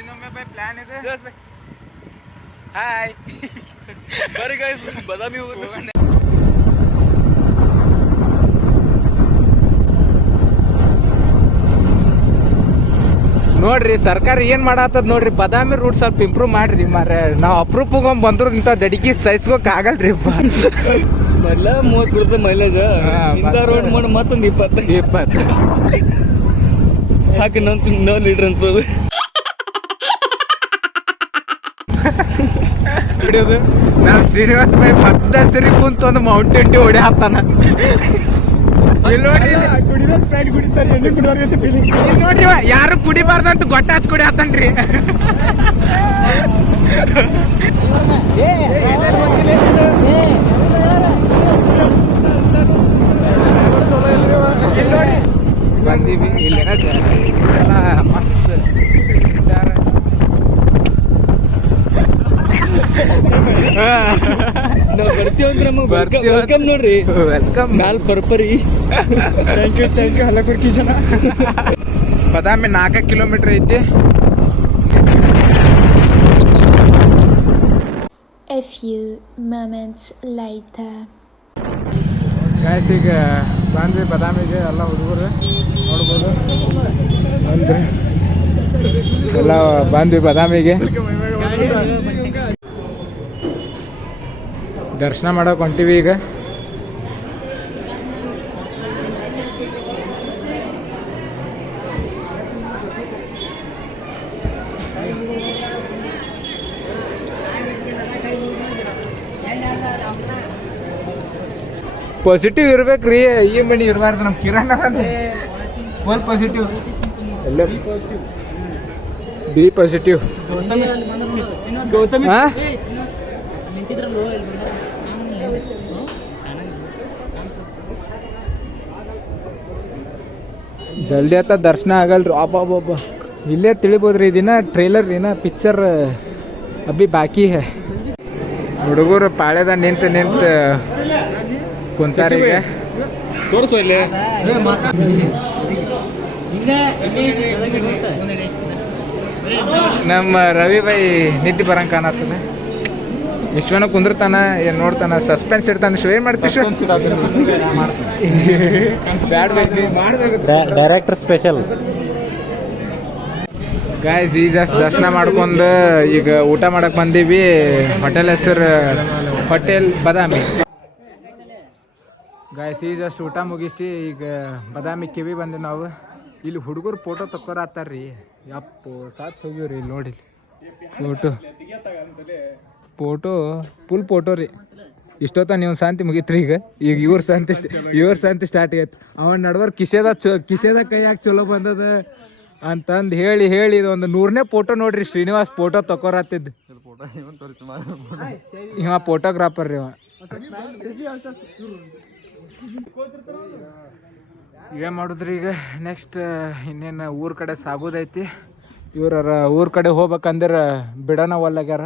ನಮ್ಮಿನೊಮ್ಮೆ by plan ಇದೆ. Hi ಬರ್ರಿ guys, ಬಾದಾಮಿ ಹೋಗೋಣ. ನೋಡ್ರಿ ಸರ್ಕಾರ ಏನ್ ಮಾಡತ್ತದ ನೋಡ್ರಿ, ಬಾದಾಮಿ ರೂಟ್ ಸ್ವಲ್ಪ ಇಂಪ್ರೂವ್ ಮಾಡ್ರಿ ಮಾರ. ನಾವು ಅಪ್ರೂಪ್ ಬಂದ್ರು ಇಂಥ ದಡಿಗೆ ಸಹಿಸ್ಕೋಕ್ ಆಗಲ್ರಿ. ಮೊದ್ಲ 30 ಬಿಡ್ತದೆ ಮೈಲೇಜ್. ಇಂಥ ರೋಡ್ ಮಾಡಿ ಮತ್ತೊಂದು 20 ಹಾಕಿ ನೋ ಲೀಟರ್ ಅನ್ಬೋದು. ಹಿಡಿಯೋದು ನಾವು ಶ್ರೀನಿವಾಸ ಬೈ ಬದ್ದಸರಿ ಕುಂತ ಒಂದು ಮೌಂಟೇನ್ ಡ್ಯೂ ಹೊಡೆ ಹಾಕ್ತಾನ. ನೋಡ್ರಿ ಯಾರು ಕುಡಿಬಾರ್ದಂತ ಗೊಟ್ಟ ಹಚ್ಚ ಕುಡಿ ಹಾಕ್ತಾನ್ರಿ. ಬಂದೀವಿ ಇಲ್ಲೇನ ಎಲ್ಲ ಮಸ್ತ್ ನಾವು ಬರ್ತೀವಂದ್ರೆ ನಮಗೆ ವೆಲ್ಕಮ್ ನೋಡ್ರಿ. ವೆಲ್ಕಮ್ ಮ್ಯಾಲ್ ಪರ್ಪರಿ. ಥ್ಯಾಂಕ್ ಯು ಹಲಕುರ್ಕಿ ಜನ. ಬಾದಾಮಿ 4 ಕಿಲೋಮೀಟರ್ ಐತಿ. A few moments later. Guys ಈಗ ಬಂದ್ವಿ ಬಾದಾಮಿಗೆ. ಎಲ್ಲ ಹುಡುಗರು ನೋಡ್ಬೋದು ಅಂದ್ರೆ ಎಲ್ಲ ಬಂದ್ವಿ ಬಾದಾಮಿಗೆ. ದರ್ಶನ ಮಾಡೋಕೆ ಹೊಂಟಿವಿ ಈಗ. ಪಾಸಿಟಿವ್ ಇರ್ಬೇಕ್ರಿ, ಈ ಮನಿ ಇರಬಾರ್ದು. ನಮ್ಮ ಕಿರಣ್ ಫುಲ್ ಪಾಸಿಟಿವ್, ಎಲ್ಲ ಬಿ ಪಾಸಿಟಿವ್. ಜಲ್ದಿ ಆತ ದರ್ಶನ ಆಗಲ್ರಿ. ಅಬ್ಬಬ್ಬ ಇಲ್ಲೇ ತಿಳಿಬೋದ್ರಿ. ದಿನ ಟ್ರೇಲರ್ ಏನ ಪಿಕ್ಚರ್ ಅಬ್ಬಿ ಬಾಕಿ ಹೇ. ಹುಡುಗರು ಪಾಳ್ಯದ ನಿಂತು ಕುಂತಾರ ಈಗ. ತೋರಿಸು ಇಲ್ಲಿ. ನಮ್ಮ ರವಿ ಬೈ ನಿದ್ದೆ ಬರಂಗ ಕಾಣತ್ತದ. ವಿಶ್ವನ ಕುಂದಿರ್ತಾನ, ಏನ್ ನೋಡ್ತಾನ, ಸಸ್ಪೆನ್ಸ್ ಇರ್ತಾನ. ಶಿವ ಏನ್ ಮಾಡ್ತೀವಿ? Director special. ಗಾಯ್ಸ್ ಈ ಜಸ್ಟ್ ದರ್ಶನ ಮಾಡ್ಕೊಂಡು ಈಗ ಊಟ ಮಾಡಕ್ ಬಂದೀವಿ. ಹೋಟೆಲ್ ಹೆಸರು ಹೋಟೆಲ್ ಬಾದಾಮಿ. ಗಾಯ್ಸ್ ಈ ಜಸ್ಟ್ ಊಟ ಮುಗಿಸಿ ಈಗ ಬಾದಾಮಿ ಕಿವಿ ಬಂದಿವಿ ನಾವು. ಇಲ್ಲಿ ಹುಡುಗರು ಫೋಟೋ ತಕ್ಕೊರತ್ತಾರ್ರಿ. ಯಪ್ಪು ಸಾತ್ ಹೋಗಿವ್ರಿ. ಇಲ್ಲಿ ನೋಡಿ ಫೋಟೋ ಫುಲ್ ಫೋಟೋ ರೀ. ಇಷ್ಟೊತ್ತ ನೀವು ಶಾಂತಿ ಮುಗೀತ್ರಿ. ಈಗ ಇವ್ರ ಶಾಂತಿ ಸ್ಟಾರ್ಟ್ ಆಗೈತೆ. ಅವನ ನಡ್ವರ್ ಕಿಸೆದ ಕೈಯಾಗ ಚಲೋ ಬಂದದ ಅಂತಂದು ಹೇಳಿ ಇದೊಂದು 100ನೇ ಫೋಟೋ ನೋಡ್ರಿ. ಶ್ರೀನಿವಾಸ್ ಫೋಟೋ ತಕ್ಕೊರತ್ತಿದ್ದು. ಇವ ಫೋಟೋಗ್ರಾಫರ್ ರೀ. ಏನ್ ಮಾಡುದ್ರಿ ಈಗ ನೆಕ್ಸ್ಟ್ ಇನ್ನೇನು ಊರ್ ಕಡೆ ಸಾಗೋದೈತಿ. ಇವ್ರ ಊರ್ ಕಡೆ ಹೋಗ್ಬೇಕಂದ್ರೆ ಬಿಡೋಣ ಒಲ್ಲಾಗ್ಯಾರ.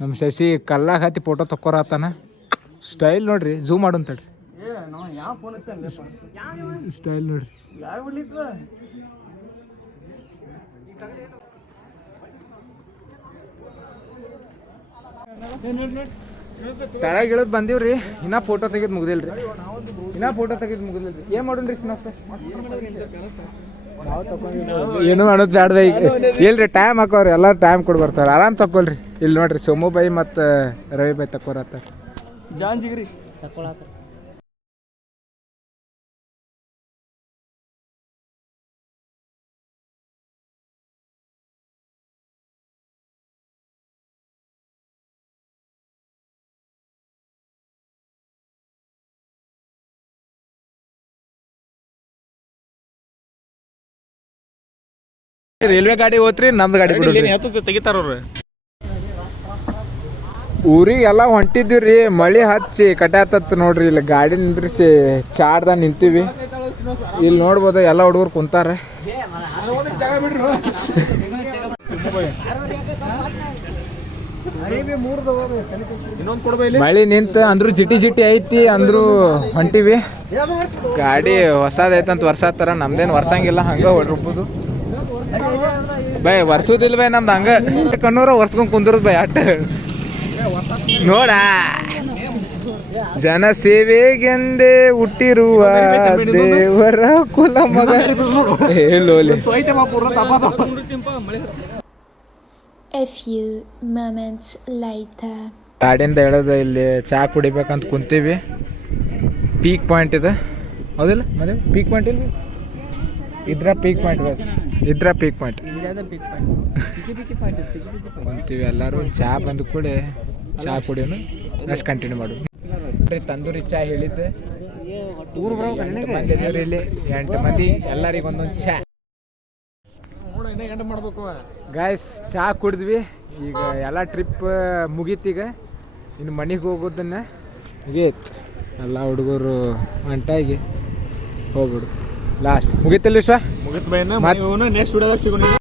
ನಮ್ಮ ಶಶಿ ಕಲ್ಲಾಗ ಹತ್ತಿ ಫೋಟೋ ತಕ್ಕೊರತ್ತಾನ. ಸ್ಟೈಲ್ ನೋಡ್ರಿ, ಝೂಮ್ ಮಾಡೋಂತಡ್ರಿ. ಸ್ಟೈಲ್ ನೋಡ್ರಿ. ಕೆಳಗೆ ಇಳಿದ್ ಬಂದೀವ್ರಿ. ಇನ್ನ ಫೋಟೋ ತೆಗೆದು ಮುಗ್ದಿಲ್ರಿ. ಏನ್ ಮಾಡೋಣ್ರಿ? ಏನು ಮಾಡೋದು ಬ್ಯಾಡ್ದ. ಈಗ ಇಲ್ರಿ ಟೈಮ್ ಹಾಕೋರಿ. ಎಲ್ಲ ಟೈಮ್ ಕೊಡ್ ಬರ್ತಾರ. ಆರಾಮ್ ತಕೊಳ್ರಿ. ಇಲ್ಲಿ ನೋಡ್ರಿ ಸೋಮು ಬೈ ಮತ್ತು ರವಿ ಬೈ ತಕ್ಕೊರತ್ತಾರ. ಜಾಂಜಿಗ್ರಿ ರೈಲ್ವೆ ಗಾಡಿ ಹೋತ್ರಿ, ನಮ್ದು ಗಾಡಿ ತೆಗಿತಾರ ಅವ್ರು. ಊರಿಗೆ ಎಲ್ಲ ಹೊಂಟಿದ್ವಿ. ಮಳಿ ಹಚ್ಚಿ ಕಟ್ಟಾತತ್ ನೋಡ್ರಿ. ಇಲ್ಲಿ ಗಾಡಿ ನಿಂದ್ರಿಸಿ ಚಾರ್ದ ನಿಂತೀವಿ. ಇಲ್ಲಿ ನೋಡ್ಬೋದು ಎಲ್ಲ ಹುಡುಗರು ಕುಂತಾರ. ಮಳಿ ನಿಂತ ಅಂದ್ರು ಜಿಟಿ ಐತಿ ಅಂದ್ರು ಹೊಂಟಿವಿ. ಗಾಡಿ ಹೊಸದೈತಂತ ವರ್ಷಾತರ. ನಮ್ದೇನು ವರ್ಷಂಗಿಲ್ಲ, ಹಂಗ ಹೊಡ್ರಬಹುದು. ಬೈ ವರ್ಷದಿಲ್ಲ ಬೈ ನಮ್ದು ಹಂಗ ಕಣ್ಣೂರ ವರ್ಷಕೊಂಡ್ ಕುಂದಿರೋದು ಬೈ ಅಟ್ಟ ನೋಡ ಜನ ಸೇವೆಗೆಂದೇ ಹುಟ್ಟಿರುವ ದೇವರ ಕುಲ ಮಗ ಹೇಳೋಲೆ. A few moments later. ಗಾಡಿಯಿಂದ ಹೇಳೋದು ಇಲ್ಲಿ ಚಾ ಕುಡಿಬೇಕಂತ ಕುಂತೀವಿ. ಪೀಕ್ ಪಾಯಿಂಟ್ ಇದೆ ಹೌದಿಲ್ಲ ಮದುವೆ ಪೀಕ್ ಪಾಯಿಂಟ್ ಇಲ್ಲ ಇದ್ರ ಪೀಕ್ ಪಾಯಿಂಟ್ ಇದ್ರ ಪೀಕ್ ಪಾಯಿಂಟ್ ಕುಂತೀವಿ ಎಲ್ಲರೂ. ಚಾ ಬಂದು ಕೂಡ ಚಾ ಕುಡಿಯೋನು ನೆಕ್ಸ್ಟ್ ಕಂಟಿನ್ಯೂ ಮಾಡು. ತಂದೂರಿ ಚಾ ಹೇಳಿದ್ದೆ ಇಲ್ಲಿ 8 ಮಂದಿ ಎಲ್ಲರಿಗೆ ಒಂದೊಂದು ಚಾ ಗಾಯ್ಸ್. ಚಾ ಕುಡಿದ್ವಿ ಈಗ ಎಲ್ಲ ಟ್ರಿಪ್ ಮುಗೀತೀಗ ಇನ್ನು ಮನೆಗೆ ಹೋಗೋದನ್ನ ಮುಗೀತು. ಎಲ್ಲ ಹುಡುಗರು ಅಂಟಾಗಿ ಹೋಗ್ಬಿಡು ಲಾಸ್ಟ್ ಮುಗೀತಿಲ್ಲ ವಿಶ್ವ ಮುಗಿತ್ ಬೈ ನೆಕ್ಸ್ಟ್ ವಿಡಿಯೋದಾಗ ಸಿಗೋಣ.